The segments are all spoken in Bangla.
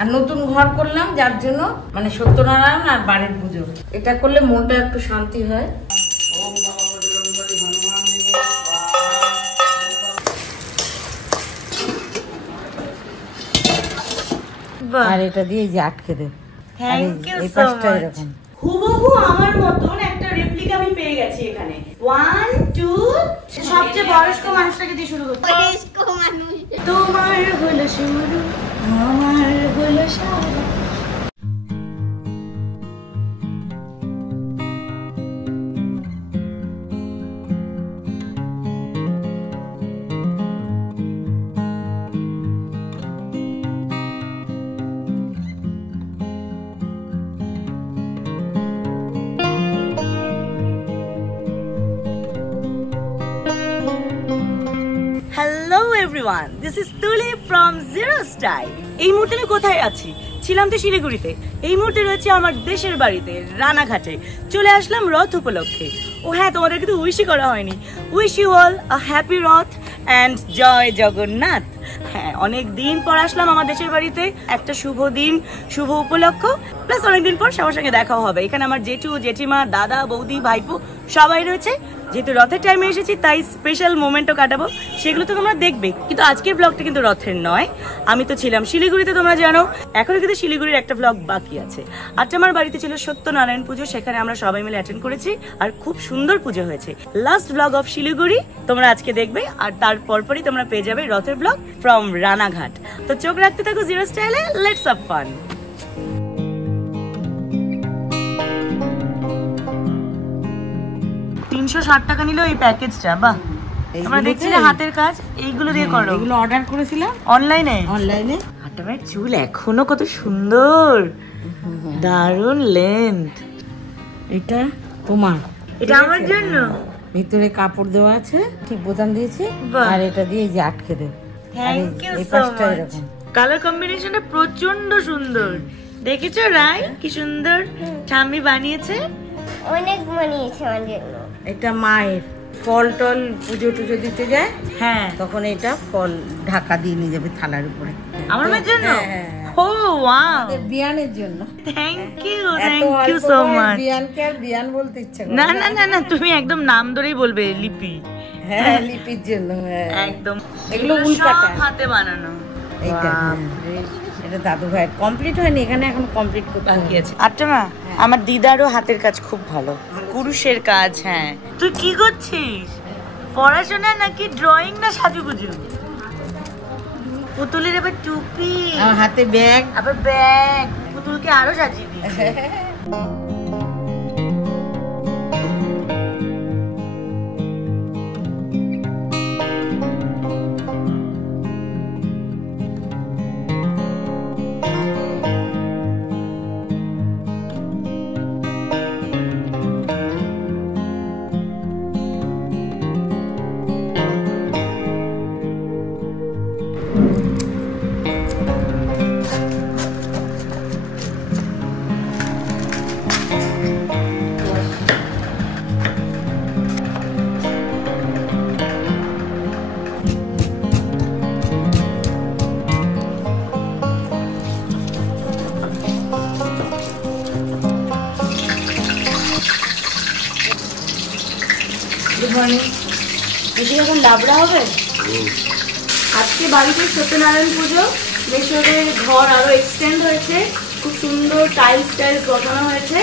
আর নতুন ঘর করলাম যার জন্য মানে সত্যনারায়ণ আর বাড়ির পুজো, এটা করলে মনটা একটু শান্তি হয়। আর এটা দিয়ে যে আটকে দেব। Thank you so much. হুবহু আমার মতন একটা রেপ্লিকা আমি পেয়ে গেছি এখানে। 1 2 সবচেয়ে বয়স্ক মানুষটাকে দিয়ে শুরু করতে। বয়স্ক মানুষ। তোমার হলো শুরু, আমার হলো সারা। হ্যালো এভরিওয়ান, দিস ইজ তুলি ফ্রম জিরো স্টাইল। এই মুহূর্তে আমি কোথায় আছি? ছিলাম তো শিলিগুড়িতে, এই মুহূর্তে রয়েছে আমার দেশের বাড়িতে রানাঘাটে। চলে আসলাম রথ উপলক্ষে। ও হ্যাঁ, তোমাদেরকে তো উইশই করা হয়নি। Wish you all a happy Rath and জয় জগন্নাথ। হ্যাঁ, অনেক দিন পর আসলাম আমার দেশের বাড়িতে, একটা শুভ দিন, শুভ উপলক্ষ, প্লাস অনেকদিন পর সবার সঙ্গে দেখাও হবে। এখানে আমার জেঠু, জেঠিমা, দাদা, বৌদি, ভাইপো সবাই রয়েছে। যেহেতু রথের টাইমে এসেছি তাই স্পেশাল মোমেন্টও কাটাবো, সেগুলো তো তোমরা দেখবে। কিন্তু আজকের ব্লগটা কিন্তু রথের নয়। আমি তো ছিলাম শিলিগুড়িতে, তোমরা জানো। এখনো কিন্তু শিলিগুড়ির একটা ব্লগ বাকি আছে। আজ আমার বাড়িতে ছিল সত্যনারায়ণ পুজো, সেখানে আমরা সবাই মিলে অ্যাটেন্ড করেছি আর খুব সুন্দর পুজো হয়েছে। লাস্ট ব্লগ অফ শিলিগুড়ি তোমরা আজকে দেখবে, আর তার পরপরই তোমরা পেয়ে যাবে রথের ব্লগ ফ্রম রানাঘাট। তো চোখ রাখতে থাকো জিরো স্টাইলে। Let's have fun. 360 টাকা নিল এই প্যাকেজটা। বাহ, আমরা দেখছি যে হাতের কাজ এইগুলো দিয়ে করো। এগুলো অর্ডার করেছিলাম অনলাইনে। হাতের চুল এখনো কত সুন্দর, দারুন লেন্থ। এটা তোমার, এটা আমার জন্য। ভিতরে কাপড় দেওয়া আছে, ঠিক বোতাম দিয়েছি। আর এটা দিয়ে যে আটকে দেব। Thank you so much. Colour কম্বিনেশনটা প্রচন্ড সুন্দর। দেখেছো রাই কি সুন্দর ঠাম্মি বানিয়েছে? অনেক বানিয়েছে আমার জন্য। এটা মায়ের ফল টল পুজো টুজো দিতে যায়, হ্যাঁ, তখন এটা ফল ঢাকা দিয়ে নিয়ে যাবে থালার উপরে। আমার মেয়ের জন্য? ও ওয়াও, বিয়ানের জন্য। Thank you so much. বিয়ানকে আর বিয়ান বলতে ইচ্ছা করে না না না না, তুমি একদম নাম ধরেই বলবে, লিপি। হ্যাঁ, লিপির জন্য। একদম, এগুলো উল্কাটা হাতে বানানো। এইটা এটা দাদু ভাই কমপ্লিট হয়নি, এখানে এখন কমপ্লিট করতে বাকি আছে। আচ্ছা মা, আমার দিদারও হাতের কাজ খুব ভালো, কুরুশের কাজ। হ্যাঁ, তুই কি করছিস? পড়াশোনা নাকি ড্রয়িং না সাজুগুজু? পুতুলের এবার টুপি, আমার হাতে ব্যাগ, আবার ব্যাগ। পুতুলকে আরো সাজিয়ে দিয়েছে। এদিকে এখন লাবড়া হবে। আজকে বাড়িতে সত্যনারায়ণ পুজো, মেশোরে ঘর আরো এক্সটেন্ড হয়েছে, খুব সুন্দর টাইলস বসানো হয়েছে।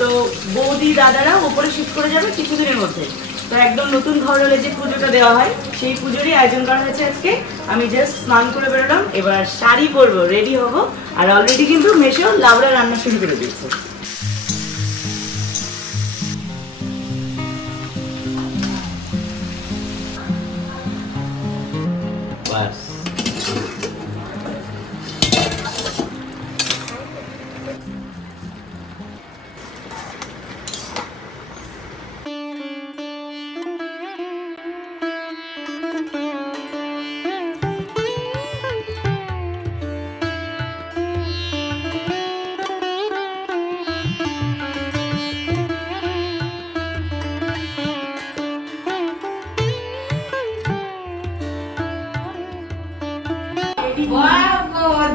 তো বৌদি দাদারা উপরে শিফট করে যাবে কিছুদিনের মধ্যে। তো একদম নতুন ঘর হলে যে পুজোটা দেওয়া হয় সেই পুজোরই আয়োজন করা হয়েছে আজকে। আমি জাস্ট স্নান করে বেরোলাম, এবার শাড়ি পরবো, রেডি হবো। আর অলরেডি কিন্তু মেশো লাবড়া রান্না শুরু করে দিয়েছে।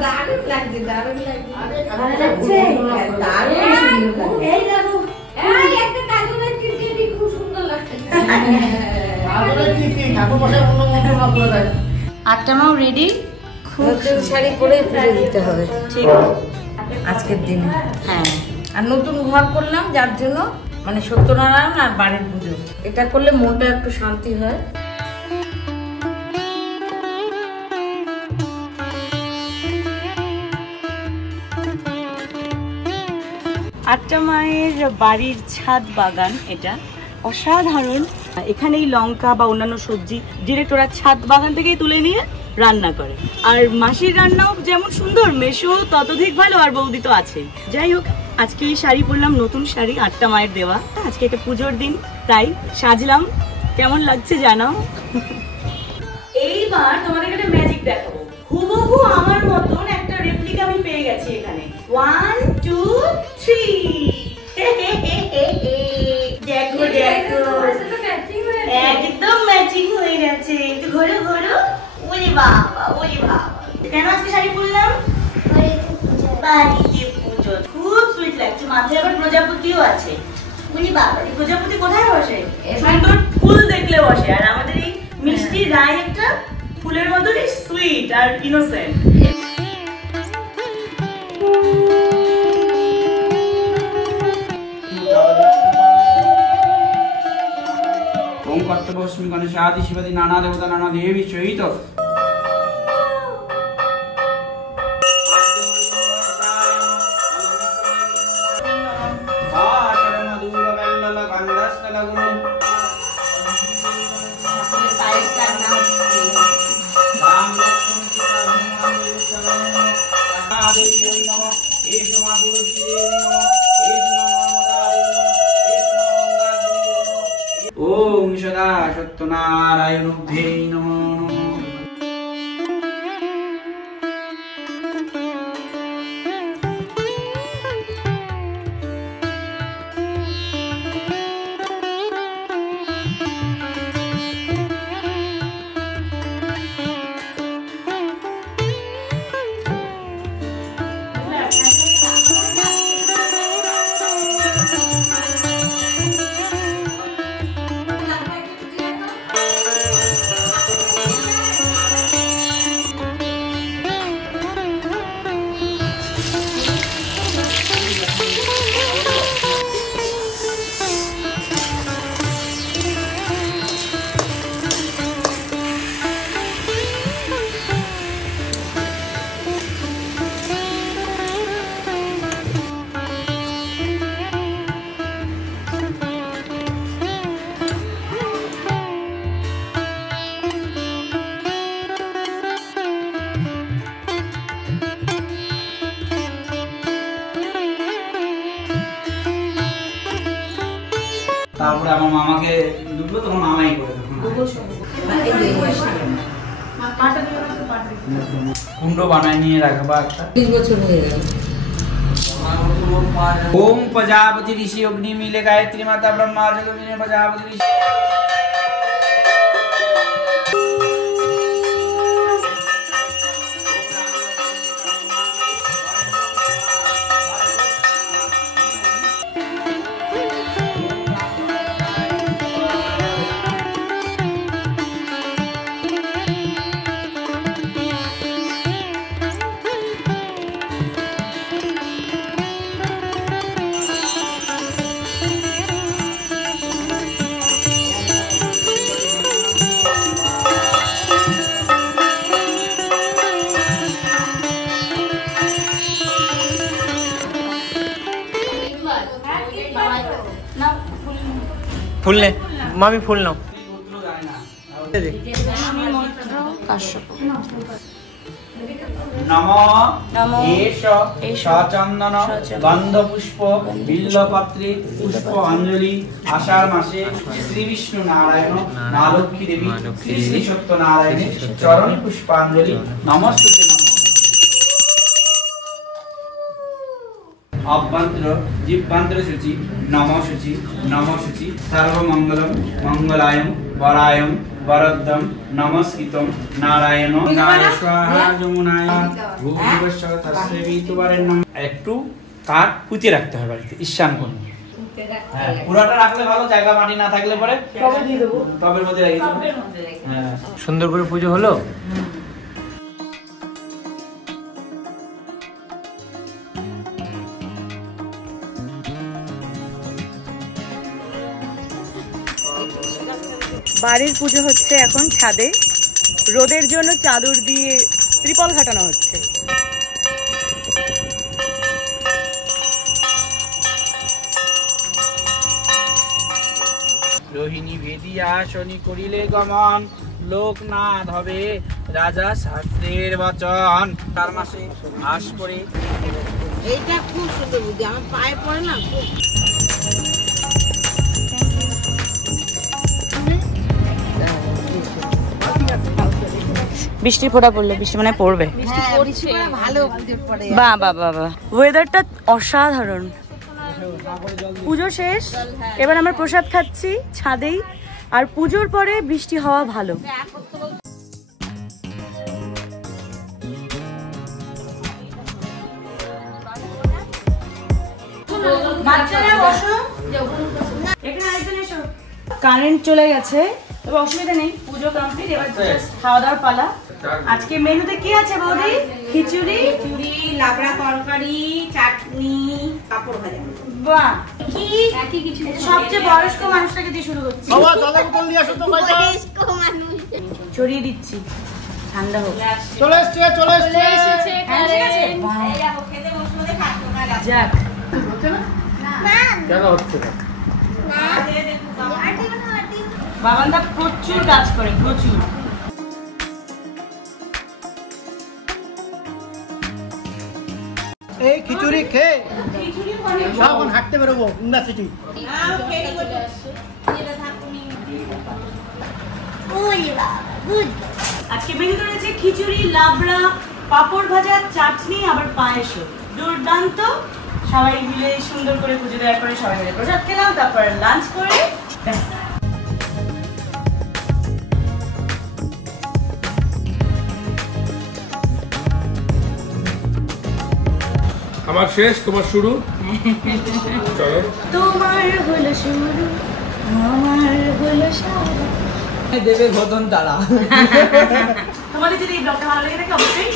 দারুণ লাগছে, দারুণ লাগছে। ভালো লাগছে? দারুণ এই দেখো, এই একটা কাগজের চিঠি দি, খুব সুন্দর লাগছে। আটটা মাও রেডি। নতুন শাড়ি পরে পুজো দিতে হবে ঠিক আজকের দিনে। হ্যাঁ, আর নতুন ঘর করলাম যার জন্য, মানে সত্যনারায়ণ আর বাড়ির পুজো, এটা করলে মনটা একটু শান্তি হয়। আটটা মায়ের বাড়ির ছাদ বাগান, এটা অসাধারণ। এখানেই লঙ্কা বা অন্যান্য সবজি ডিরেক্ট ওরা ছাদ বাগান থেকেই তুলে নিয়ে রান্না করে। আর মাসির রান্নাও যেমন সুন্দর, মেশো ততধিক ভালো, আর বৌদি তো আছে। যাই হোক, আজকে এই শাড়ি পরলাম, নতুন শাড়ি, আটটা মায়ের দেওয়া। আজকে একটা পুজোর দিন, তাই সাজলাম। কেমন লাগছে জানাও। এইবার তোমাদের একটা ম্যাজিক দেখাবো। হুবহু আমার মতন একটা রেপ্লিকা আমি পেয়ে গেছি এখানে। 1 2 3 দেখো দেখো, একদম ম্যাচিং হয়ে গেছে। একটু ঘোরো ঘোরো। ওরে বাবা, ওরে বাবা। কেন আজকে শাড়ি পরলাম? বাড়িতে পুজো। খুব সুইট লাগছে। মাথায় আবার প্রজাপতিও আছে। ওরে বাবা, এই প্রজাপতি কোথায় বসে? সুন্দর ফুল দেখলে বসে। আর আমাদের এই মিষ্টি রায় একটা ফুলের মতনই সুইট আর ইনোসেন্ট। ওম কর্তব্যস্মি গণেশাদি শিবাদি নানা দেবতা নানা দেবী সহিত ওম সদা সত্যনারায়ণভ্যে নমঃ। তারপরে আমার মামাকে দুটো তখন মামাই করে কুণ্ড বানায় নিয়ে রাখবা একটা। 20 বছর হয়ে গেল। ओम प्रजापति ऋषि अग्नि मिले गायत्री माता ब्रह्मा जगन्ने प्रजापति ऋषि ফুল নে মামি, ফুল নাও। नमो एष सचंदन गंध पुष्प बिल्लपत्रे पुष्प अंजलि आषाढ़ मासे श्री विष्णु नारायण नालक्ष्मी देवी श्री श्री सत्यनारायण चरण पुष्पांजलि नमस्ते अभ्यंतर जिह्वांतर शुचि नमो शुचि सर्वमंगलम मंगलायम वरायम বরদ্দম নমস্কৃতম নারায়ণ নারায়ণ যমুনায় ভূমিবস্য তস্যবিতুবারের নাম। একটু কাঠ পুঁতে রাখতে হবে বাড়িতে ঈশান কোণ। হ্যাঁ, পুরাটা রাখলে ভালো, জায়গা মাটি না থাকলে পরে টবের মধ্যে রেখে দেবো। হ্যাঁ, সুন্দর করে পুজো হলো। বাড়ির পুজো হচ্ছে এখন ছাদে, রোদের জন্য চাদর দিয়ে ত্রিপল খাটানো হচ্ছে। রোহিণী ভেদিয়া শনি করিলে গমন, লোকনাথ হবে রাজা শাস্ত্রের বচন। তার মাসে আশ করে এইটা খুব সুন্দর বুদ্ধি, আমার পায়ে পড়ে না খুব। বৃষ্টির ফোঁটা পড়লো, বৃষ্টি মানে পড়বে। ভালো পড়ে। বাহ বাহ বাহ বাহ, ওয়েদারটা অসাধারণ। পুজো শেষ, এবার আমরা প্রসাদ খাচ্ছি ছাদেই, আর পুজোর পরে বৃষ্টি হওয়া ভালো। কারেন্ট চলে গেছে, তবে অসুবিধা নেই, পুজো কমপ্লিট, এবার জাস্ট খাওয়া দাওয়ার পালা। আজকে মেনুতে কি আছে বৌদি? খিচুড়ি, লাবড়া তরকারি, চাটনি, পাঁপড় ভাজা। বাহ, কি সবচেয়ে বয়স্ক মানুষটাকে দিয়ে শুরু করছি। ছড়িয়ে দিচ্ছি, ঠান্ডা হোক। চলে এসছে হ্যাঁ, ঠিক আছে? যাক, কেন হচ্ছে না? বাবানদা প্রচুর কাজ করে, প্রচুর। এই খিচুড়ি খেয়ে এখন হাঁটতে বেরোবো ইউনিভার্সিটি। আজকে মেনুতে রয়েছে খিচুড়ি, লাবড়া, পাঁপড় ভাজা, চাটনি, আবার পায়েসও। দুর্দান্ত। সবাই মিলে সুন্দর করে পুজো দেওয়ার পরে সবাই মিলে প্রসাদ খেলাম, তারপর লাঞ্চ করে ব্যাস। আমার শেষ, তোমার শুরু। চলো। তোমার হলো শুরু, আমার হলো সারা। দেবে ঘটন তারা। তোমাদের যদি এই ব্লগটা ভালো লেগে থাকে অবশ্যই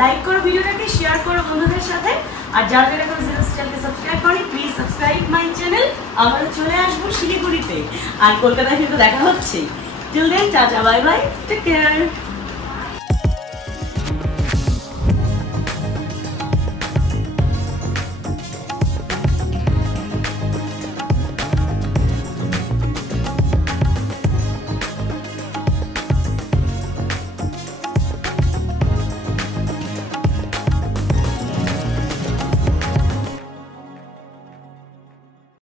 লাইক করো ভিডিওটাকে, শেয়ার করো বন্ধুদের সাথে, আর যারা যারা এখন জিরোস চ্যানেলকে সাবস্ক্রাইব করি প্লিজ সাবস্ক্রাইব মাই চ্যানেল। আমরা চলে আসবো শিলিগুড়িতে, আর কলকাতায় কিন্তু দেখা হচ্ছে। Till then tata, bye bye, take care.